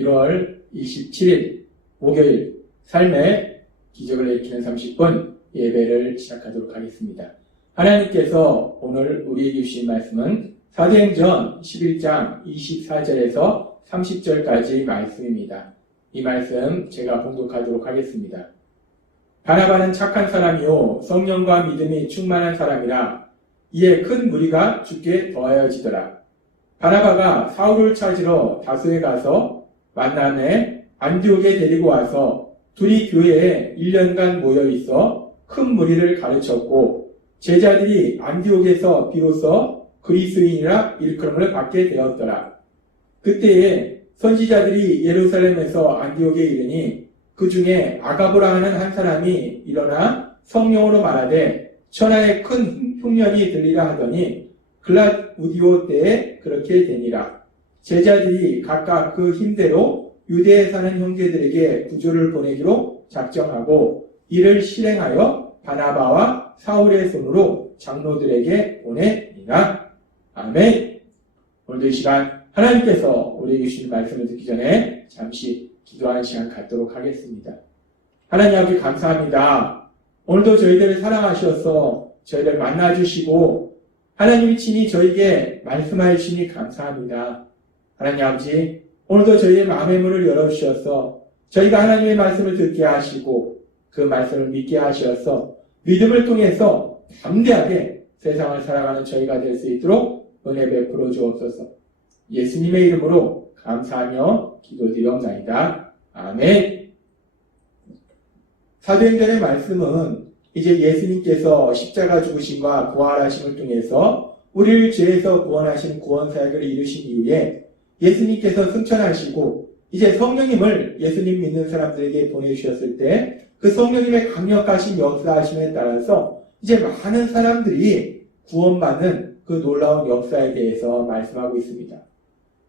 1월 27일 목요일 삶의 기적을 일으키는 30분 예배를 시작하도록 하겠습니다. 하나님께서 오늘 우리에게 주신 말씀은 사도행전 11장 24절에서 30절까지 말씀입니다. 이 말씀 제가 봉독하도록 하겠습니다. 바나바는 착한 사람이요 성령과 믿음이 충만한 사람이라 이에 큰 무리가 주께 더하여지더라. 바나바가 사울을 찾으러 다소에 가서 만남에 안디옥에 데리고 와서 둘이 교회에 1년간 모여 있어 큰 무리를 가르쳤고 제자들이 안디옥에서 비로소 그리스도인이라 일컬음을 받게 되었더라. 그때에 선지자들이 예루살렘에서 안디옥에 이르니 그 중에 아가보라 하는 한 사람이 일어나 성령으로 말하되 천하에 큰 흉년이 들리라 하더니 글라우디오 때에 그렇게 되니라. 제자들이 각각 그 힘대로 유대에 사는 형제들에게 구조를 보내기로 작정하고 이를 실행하여 바나바와 사울의 손으로 장로들에게 보내니라. 아멘. 오늘도 이 시간 하나님께서 우리에게 주신 말씀을 듣기 전에 잠시 기도하는 시간 갖도록 하겠습니다. 하나님 아버지 감사합니다. 오늘도 저희들을 사랑하셔서 저희를 만나주시고 하나님이 친히 저에게 말씀하여 주시니 감사합니다. 하나님 아버지 오늘도 저희의 마음의 문을 열어주셔서 저희가 하나님의 말씀을 듣게 하시고 그 말씀을 믿게 하셔서 믿음을 통해서 담대하게 세상을 살아가는 저희가 될 수 있도록 은혜 베풀어 주옵소서. 예수님의 이름으로 감사하며 기도드리옵나이다. 아멘. 사도행전의 말씀은 이제 예수님께서 십자가 죽으심과 부활하심을 통해서 우리를 죄에서 구원하신 구원사역을 이루신 이후에 예수님께서 승천하시고 이제 성령님을 예수님 믿는 사람들에게 보내주셨을 때 그 성령님의 강력하신 역사하심에 따라서 이제 많은 사람들이 구원받는 그 놀라운 역사에 대해서 말씀하고 있습니다.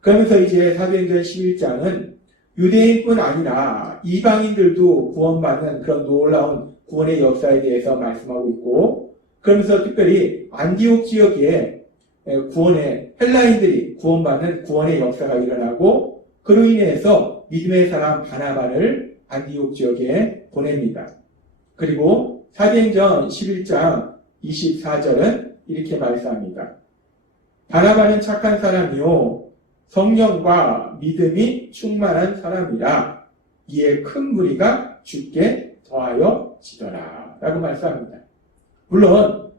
그러면서 이제 사도행전 11장은 유대인뿐 아니라 이방인들도 구원받는 그런 놀라운 구원의 역사에 대해서 말씀하고 있고 그러면서 특별히 안디옥 지역에 구원의 헬라인들이 구원받는 구원의 역사가 일어나고 그로 인해서 믿음의 사람 바나바를 안디옥 지역에 보냅니다. 그리고 사도행전 11장 24절은 이렇게 말씀합니다. 바나바는 착한 사람이요 성령과 믿음이 충만한 사람이라 이에 큰 무리가 주께 더하여 지더라 라고 말씀합니다. 물론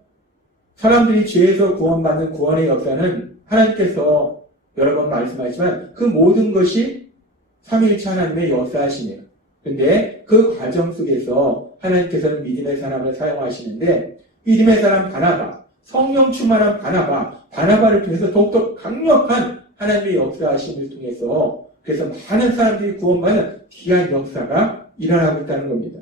사람들이 죄에서 구원받는 구원의 역사는 하나님께서 여러 번 말씀하시지만 그 모든 것이 삼위일체 하나님의 역사하시네요. 그런데 그 과정 속에서 하나님께서는 믿음의 사람을 사용하시는데 믿음의 사람 바나바, 성령 충만한 바나바를 통해서 더욱더 강력한 하나님의 역사하심을 통해서 그래서 많은 사람들이 구원받는 귀한 역사가 일어나고 있다는 겁니다.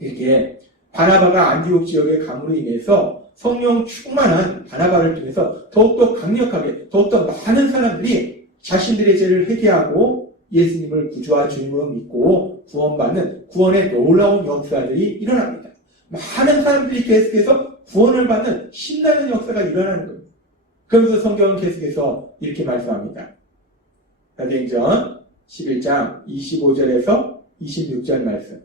이게 바나바가 안디옥 지역의 감으로 인해서 성령 충만한 바나바를 통해서 더욱더 강력하게 더욱더 많은 사람들이 자신들의 죄를 회개하고 예수님을 구주와 주님으로 믿고 구원받는 구원의 놀라운 역사들이 일어납니다. 많은 사람들이 계속해서 구원을 받는 신나는 역사가 일어나는 겁니다. 그러면서 성경은 계속해서 이렇게 말씀합니다. 사도행전 11장 25절에서 26절 말씀.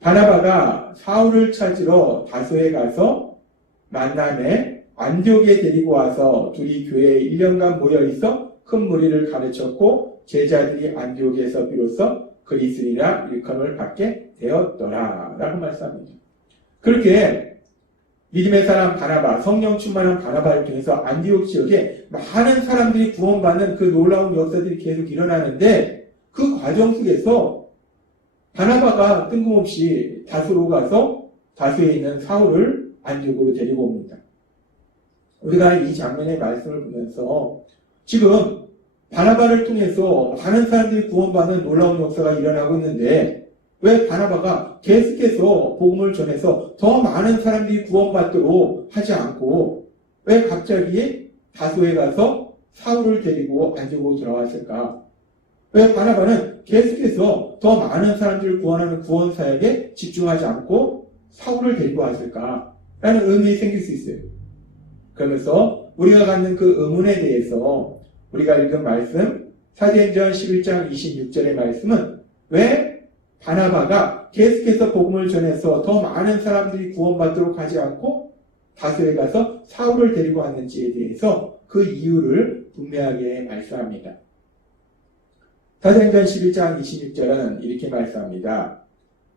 바나바가 사울을 찾으러 다소에 가서 만남에 안디옥에 데리고 와서 둘이 교회에 1년간 모여 있어 큰 무리를 가르쳤고 제자들이 안디옥에서 비로소 그리스도인이라 일컬음을 받게 되었더라 라고 말씀합니다. 그렇게 믿음의 사람 바나바, 성령 충만한 바나바를 통해서 안디옥 지역에 많은 사람들이 구원받는 그 놀라운 역사들이 계속 일어나는데 그 과정 속에서 바나바가 뜬금없이 다소로 가서 다소에 있는 사울을 안디옥으로 데리고 옵니다. 우리가 이 장면의 말씀을 보면서 지금 바나바를 통해서 많은 사람들이 구원받는 놀라운 역사가 일어나고 있는데 왜 바나바가 계속해서 복음을 전해서 더 많은 사람들이 구원받도록 하지 않고 왜 갑자기 다소에 가서 사울을 데리고 안디옥으로 돌아왔을까? 왜 바나바는 계속해서 더 많은 사람들을 구원하는 구원 사역에 집중하지 않고 사울을 데리고 왔을까? 라는 의문이 생길 수 있어요. 그러면서 우리가 갖는 그 의문에 대해서 우리가 읽은 말씀 사도행전 11장 26절의 말씀은 왜 바나바가 계속해서 복음을 전해서 더 많은 사람들이 구원받도록 하지 않고 다소에 가서 사울을 데리고 왔는지에 대해서 그 이유를 분명하게 말씀합니다. 사도행전 11장 26절은 이렇게 말씀합니다.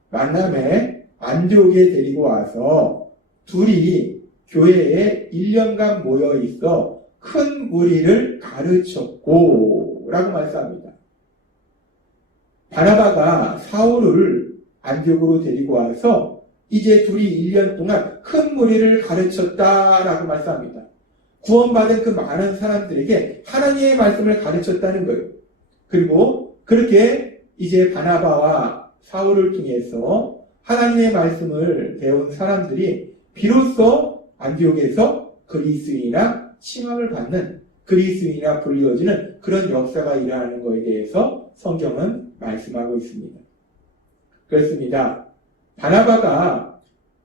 만남에 안디옥에 데리고 와서 둘이 교회에 1년간 모여 있어 큰 무리를 가르쳤고 라고 말씀합니다. 바나바가 사울을 안디옥으로 데리고 와서 이제 둘이 1년 동안 큰 무리를 가르쳤다라고 말씀합니다. 구원받은 그 많은 사람들에게 하나님의 말씀을 가르쳤다는 거예요. 그리고 그렇게 이제 바나바와 사울을 통해서 하나님의 말씀을 배운 사람들이 비로소 안디옥에서 그리스도인이나 칭함을 받는 그리스도인이나 불리워지는 그런 역사가 일어나는 것에 대해서 성경은 말씀하고 있습니다. 그렇습니다.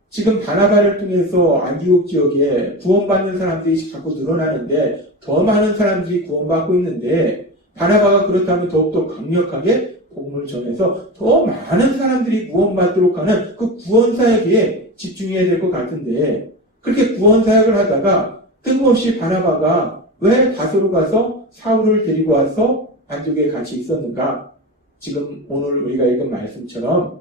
지금 바나바를 통해서 안디옥 지역에 구원받는 사람들이 자꾸 늘어나는데 더 많은 사람들이 구원받고 있는데 바나바가 그렇다면 더욱더 강력하게 복음을 전해서 더 많은 사람들이 구원받도록 하는 그 구원사역에 집중해야 될 것 같은데 그렇게 구원사역을 하다가 뜬금없이 바나바가 왜 다소로 가서 사울을 데리고 와서 안디옥에 같이 있었는가? 지금 오늘 우리가 읽은 말씀처럼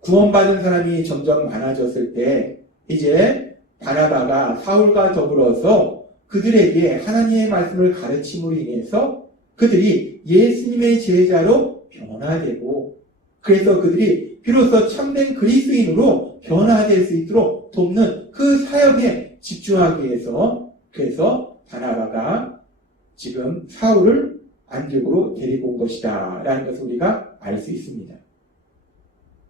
구원받은 사람이 점점 많아졌을 때 이제 바나바가 사울과 더불어서 그들에게 하나님의 말씀을 가르침으로 인해서 그들이 예수님의 제자로 변화되고 그래서 그들이 비로소 참된 그리스도인으로 변화될 수 있도록 돕는 그 사역에 집중하기 위해서 그래서 바나바가 지금 사울을 안디옥으로 데리고 온 것이다 라는 것을 우리가 알 수 있습니다.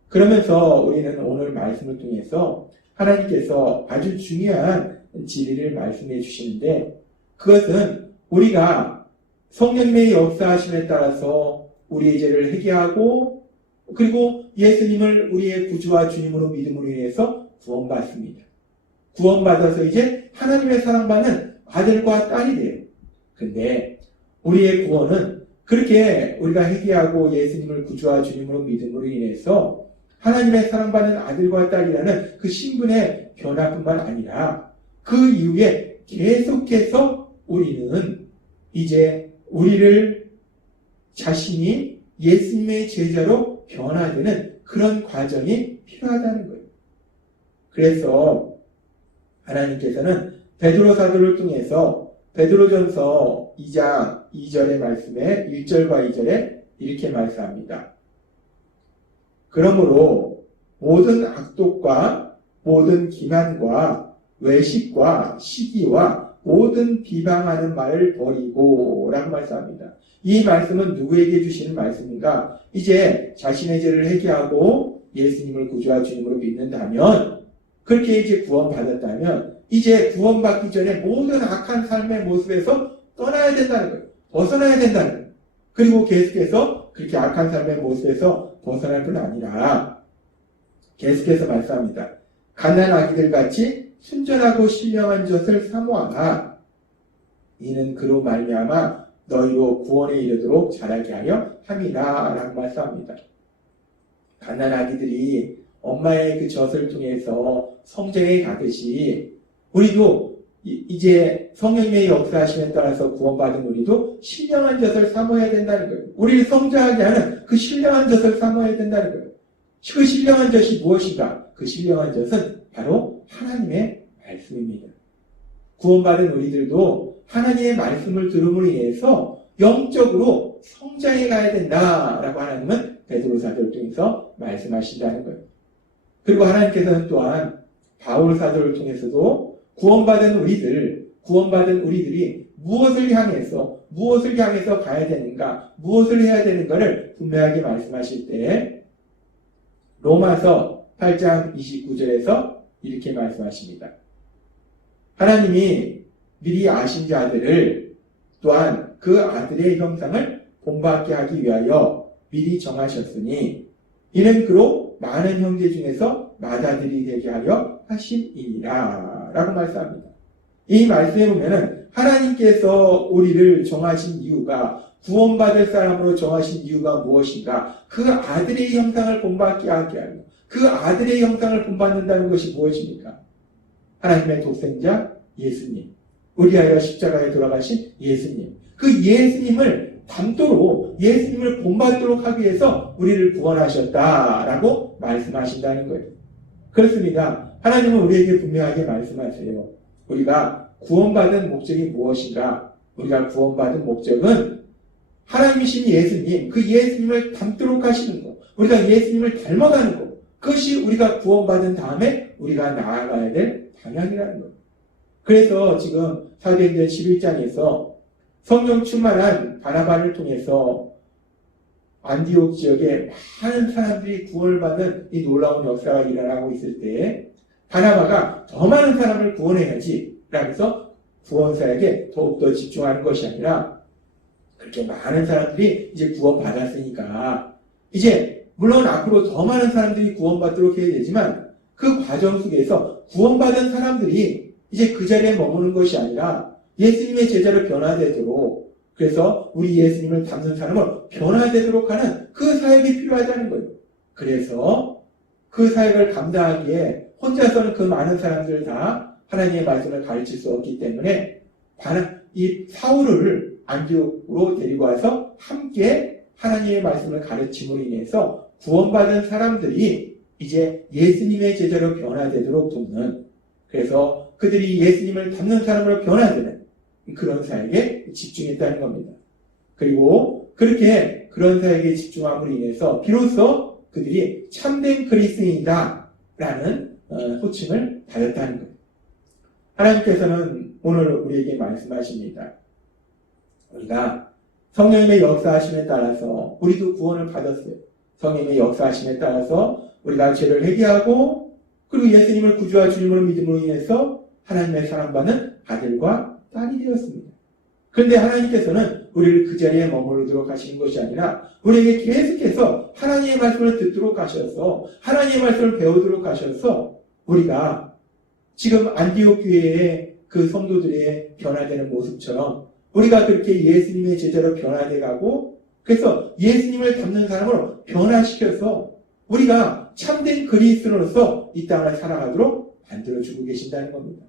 그러면서 우리는 오늘 말씀을 통해서 하나님께서 아주 중요한 진리를 말씀해 주시는데 그것은 우리가 성령님의 역사하심에 따라서 우리의 죄를 회개하고 그리고 예수님을 우리의 구주와 주님으로 믿음으로 인해서 구원받습니다. 구원받아서 이제 하나님의 사랑받는 아들과 딸이 돼요. 근데 우리의 구원은 그렇게 우리가 회개하고 예수님을 구주와 주님으로 믿음으로 인해서 하나님의 사랑받는 아들과 딸이라는 그 신분의 변화뿐만 아니라 그 이후에 계속해서 우리는 이제 우리를 자신이 예수님의 제자로 변화되는 그런 과정이 필요하다는 거예요. 그래서 하나님께서는 베드로 사도를 통해서 베드로전서 2장 2절의 말씀에 1절과 2절에 이렇게 말씀합니다. 그러므로 모든 악독과 모든 기만과 외식과 시기와 모든 비방하는 말을 버리고 라고 말씀합니다. 이 말씀은 누구에게 주시는 말씀인가? 이제 자신의 죄를 회개하고 예수님을 구주와 주님으로 믿는다면 그렇게 이제 구원받았다면 이제 구원받기 전에 모든 악한 삶의 모습에서 떠나야 된다는 거예요. 벗어나야 된다는 거예요. 그리고 계속해서 그렇게 악한 삶의 모습에서 벗어날 뿐 아니라 계속해서 말씀합니다. 갓난아기들 같이 순전하고 신령한 젖을 사모하나 이는 그로 말미암아 너희로 구원에 이르도록 자라게 하려 함이라 라고 말씀합니다. 갓난아기들이 엄마의 그 젖을 통해서 성장해 가듯이 우리도 이제 성령님의 역사하심에 따라서 구원받은 우리도 신령한 젖을 사모해야 된다는 거예요. 우리를 성장하게 하는 그 신령한 젖을 사모해야 된다는 거예요. 그 신령한 젖이 무엇인가? 그 신령한 젖은 바로 하나님의 말씀입니다. 구원받은 우리들도 하나님의 말씀을 들음으로 인해서 영적으로 성장해 가야 된다라고 하나님은 베드로 사도를 통해서 말씀하신다는 거예요. 그리고 하나님께서는 또한 바울 사도를 통해서도 구원받은 우리들이 무엇을 향해서 가야 되는가, 무엇을 해야 되는가를 분명하게 말씀하실 때 로마서 8장 29절에서 이렇게 말씀하십니다. 하나님이 미리 아신 자들을 또한 그 아들의 형상을 본받게 하기 위하여 미리 정하셨으니 이는 그로 많은 형제 중에서 맏아들이 되게 하려 하심이니라 라고 말씀합니다. 이 말씀에 보면은 하나님께서 우리를 정하신 이유가 구원받을 사람으로 정하신 이유가 무엇인가? 그 아들의 형상을 본받게 하게 하고 그 아들의 형상을 본받는다는 것이 무엇입니까? 하나님의 독생자 예수님, 우리하여 십자가에 돌아가신 예수님, 그 예수님을 닮도록 예수님을 본받도록 하기 위해서 우리를 구원하셨다라고 말씀하신다는 거예요. 그렇습니다. 하나님은 우리에게 분명하게 말씀하세요. 우리가 구원받은 목적이 무엇인가? 우리가 구원받은 목적은 하나님이신 예수님, 그 예수님을 닮도록 하시는 것, 우리가 예수님을 닮아가는 것, 그것이 우리가 구원받은 다음에 우리가 나아가야 될 방향이라는 거예요. 그래서 지금 사도행전 11장에서 성령 충만한 바나바를 통해서 안디옥 지역에 많은 사람들이 구원을 받는 이 놀라운 역사가 일어나고 있을 때 바나바가 더 많은 사람을 구원해야지 라면서 구원사에게 더욱더 집중하는 것이 아니라 그렇게 많은 사람들이 이제 구원받았으니까 이제 물론 앞으로 더 많은 사람들이 구원받도록 해야 되지만 그 과정 속에서 구원받은 사람들이 이제 그 자리에 머무는 것이 아니라 예수님의 제자로 변화되도록 그래서 우리 예수님을 닮는 사람을 변화되도록 하는 그 사역이 필요하다는 거예요. 그래서 그 사역을 감당하기에 혼자서는 그 많은 사람들을 다 하나님의 말씀을 가르칠 수 없기 때문에 이 사울을 안디옥으로 데리고 와서 함께 하나님의 말씀을 가르침으로 인해서 구원받은 사람들이 이제 예수님의 제자로 변화되도록 돕는 그래서 그들이 예수님을 닮는 사람으로 변화되는 그런 사역에 집중했다는 겁니다. 그리고 그렇게 그런 사역에 집중함으로 인해서 비로소 그들이 참된 그리스도인이다 라는 호칭을 받았다는 거예요. 하나님께서는 오늘 우리에게 말씀하십니다. 우리가 성령님의 역사하심에 따라서 우리도 구원을 받았어요. 성령님의 역사하심에 따라서 우리가 죄를 회개하고 그리고 예수님을 구주와 주님으로 믿음으로 인해서 하나님의 사랑받는 아들과 딸이 되었습니다. 그런데 하나님께서는 우리를 그 자리에 머무르도록 하시는 것이 아니라 우리에게 계속해서 하나님의 말씀을 듣도록 하셔서 하나님의 말씀을 배우도록 하셔서 우리가 지금 안디옥 교회의 그 성도들의 변화되는 모습처럼 우리가 그렇게 예수님의 제자로 변화돼 가고 그래서 예수님을 닮는 사람으로 변화시켜서 우리가 참된 그리스도로서 이 땅을 살아가도록 만들어주고 계신다는 겁니다.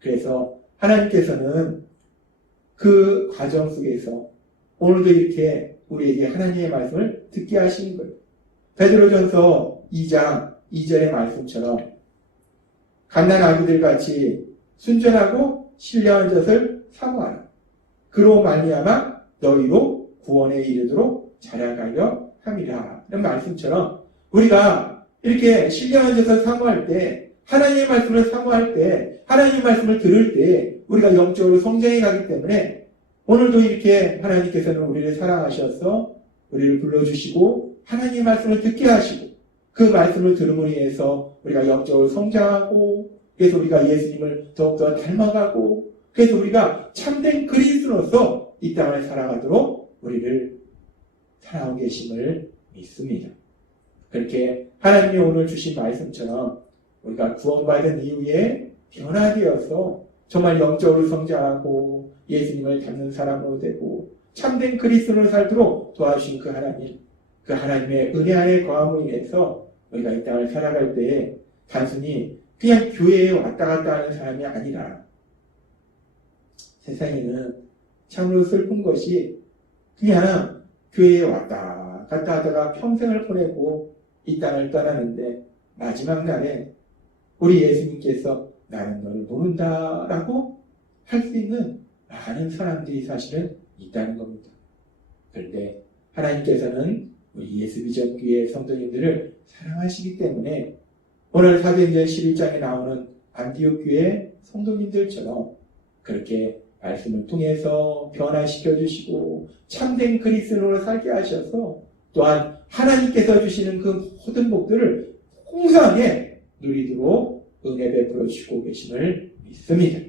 그래서 하나님께서는 그 과정 속에서 오늘도 이렇게 우리에게 하나님의 말씀을 듣게 하시는 거예요. 베드로전서 2장 2절의 말씀처럼 갓난아기들 같이 순전하고 신령한 젖을 사모하라. 그로 말미암아 너희로 구원에 이르도록 자라가려 함이라. 이런 말씀처럼 우리가 이렇게 신령한 젖을 사모할 때 하나님의 말씀을 사모할 때 하나님의 말씀을 들을 때 우리가 영적으로 성장해 가기 때문에 오늘도 이렇게 하나님께서는 우리를 사랑하셔서 우리를 불러주시고 하나님의 말씀을 듣게 하시고 그 말씀을 들음으로 인해서 우리가 영적으로 성장하고 그래서 우리가 예수님을 더욱더 닮아가고 그래서 우리가 참된 그리스도로서 이 땅을 살아가도록 우리를 사랑하고 계심을 믿습니다. 그렇게 하나님이 오늘 주신 말씀처럼 우리가 구원받은 이후에 변화되어서 정말 영적으로 성장하고 예수님을 닮는 사람으로 되고 참된 그리스도로 살도록 도와주신 그 하나님, 그 하나님의 은혜 안에 거함으로 인해서 우리가 이 땅을 살아갈 때 단순히 그냥 교회에 왔다 갔다 하는 사람이 아니라 세상에는 참으로 슬픈 것이 그냥 교회에 왔다 갔다 하다가 평생을 보내고 이 땅을 떠나는데 마지막 날에 우리 예수님께서 나는 너를 모른다 라고 할 수 있는 많은 사람들이 사실은 있다는 겁니다. 그런데 하나님께서는 우리 예수비전교회 성도님들을 사랑하시기 때문에 오늘 사도행전 11장에 나오는 안디옥 교회 성도님들처럼 그렇게 말씀을 통해서 변화시켜 주시고 참된 그리스도로 살게 하셔서 또한 하나님께서 주시는 그 모든 복들을 풍성하게 누리도록 은혜 베풀어 주시고 계심을 믿습니다.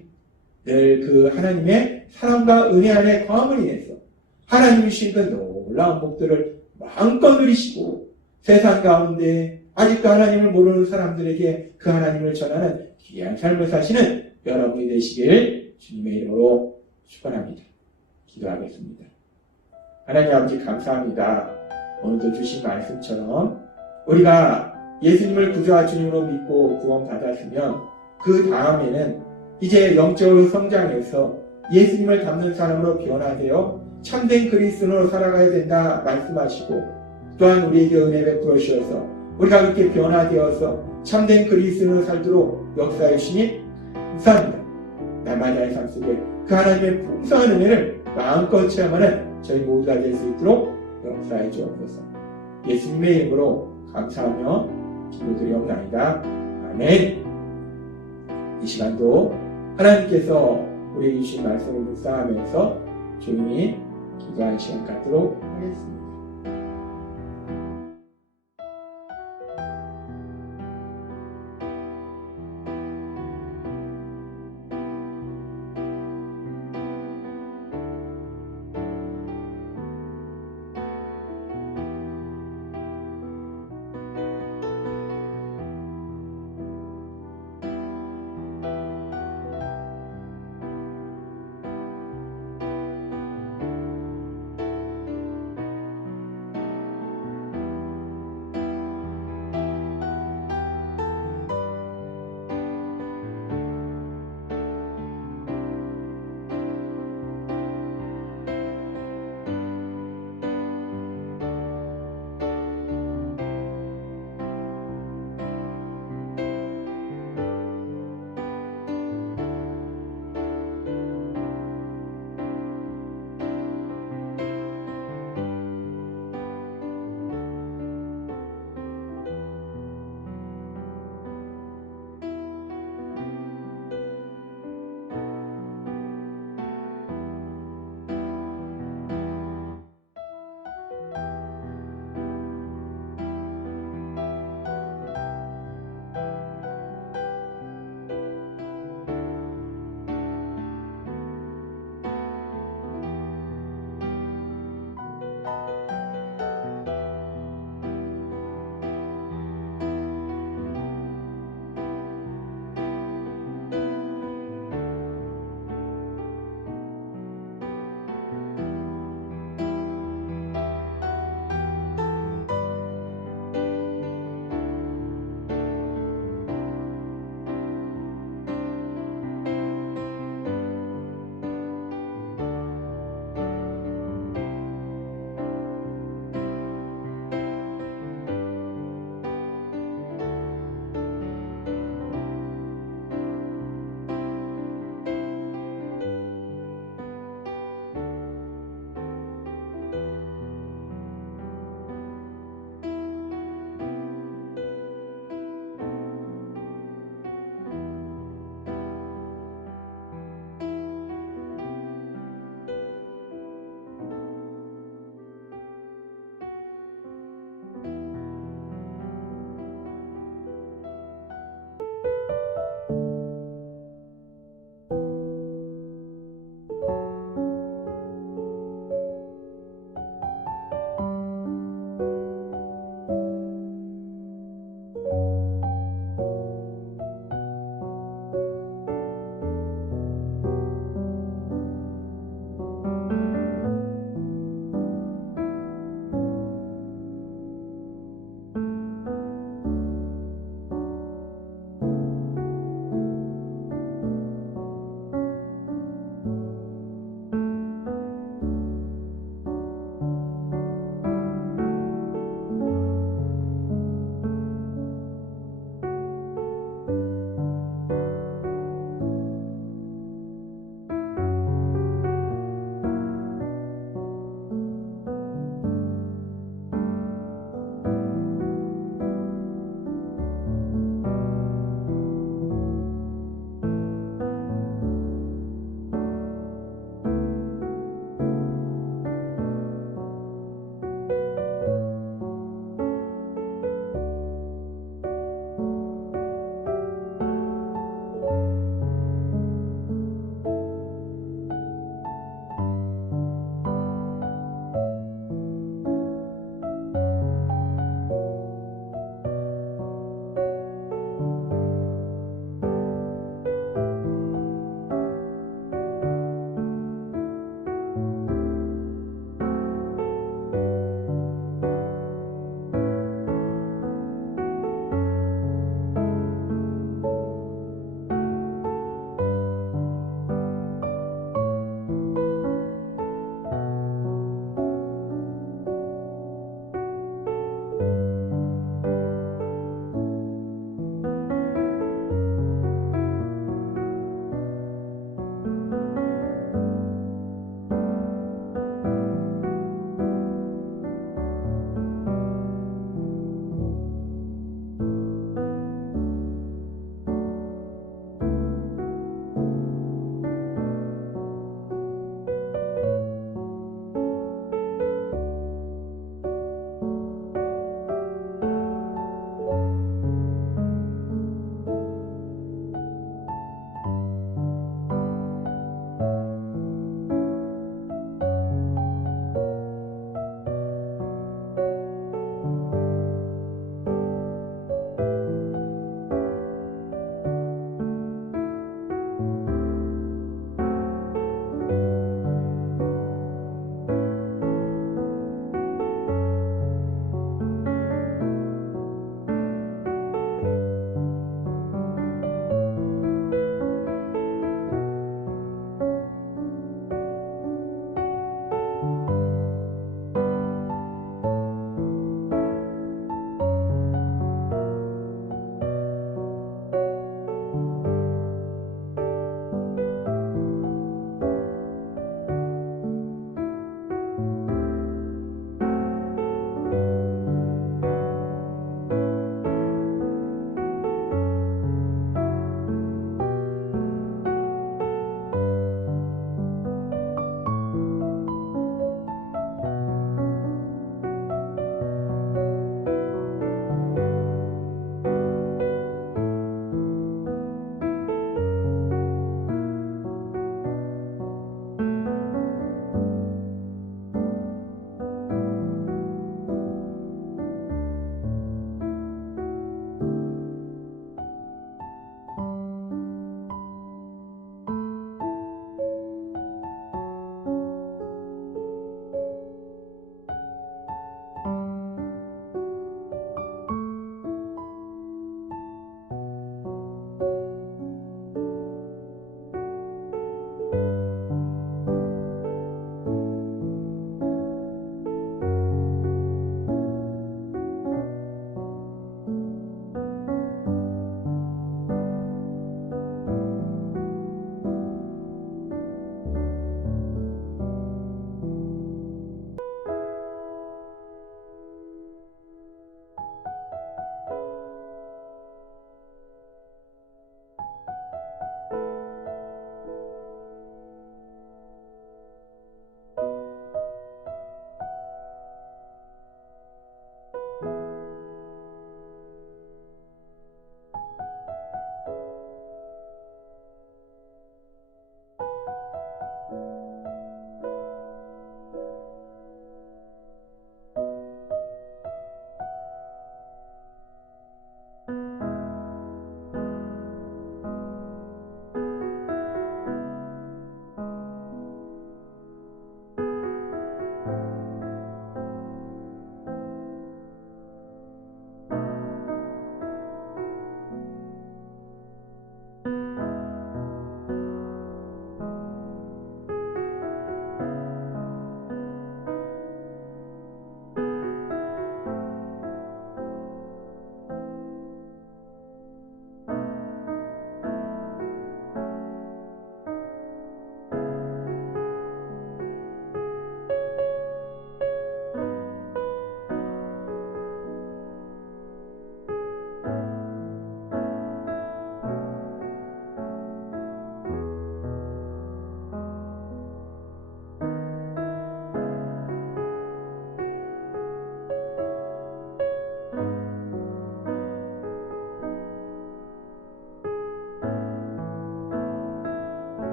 늘 그 하나님의 사랑과 은혜 안에 거함을 인해서 하나님이 주신 그 놀라운 복들을 마음껏 누리시고 세상 가운데 아직도 하나님을 모르는 사람들에게 그 하나님을 전하는 귀한 삶을 사시는 여러분이 되시길 주님의 이름으로 축원합니다. 기도하겠습니다. 하나님 아버지 감사합니다. 오늘도 주신 말씀처럼 우리가 예수님을 구주와 주님으로 믿고 구원받았으면 그 다음에는 이제 영적으로 성장해서 예수님을 닮는 사람으로 변화되어 참된 그리스도로 살아가야 된다 말씀하시고 또한 우리에게 은혜 베풀어 주셔서 우리가 그렇게 변화되어서 참된 그리스도로 살도록 역사해 주시니 감사합니다. 날마다의 삶 속에 그 하나님의 풍성한 은혜를 마음껏 체험하는 저희 모두가 될 수 있도록 역사해 주옵소서. 예수님의 이름으로 감사하며 기도드리옵나이다. 아멘. 이 시간도 하나님께서 우리에게 주신 말씀을 묵상하면서 조용히 기도하는 시간 갖도록 하겠습니다.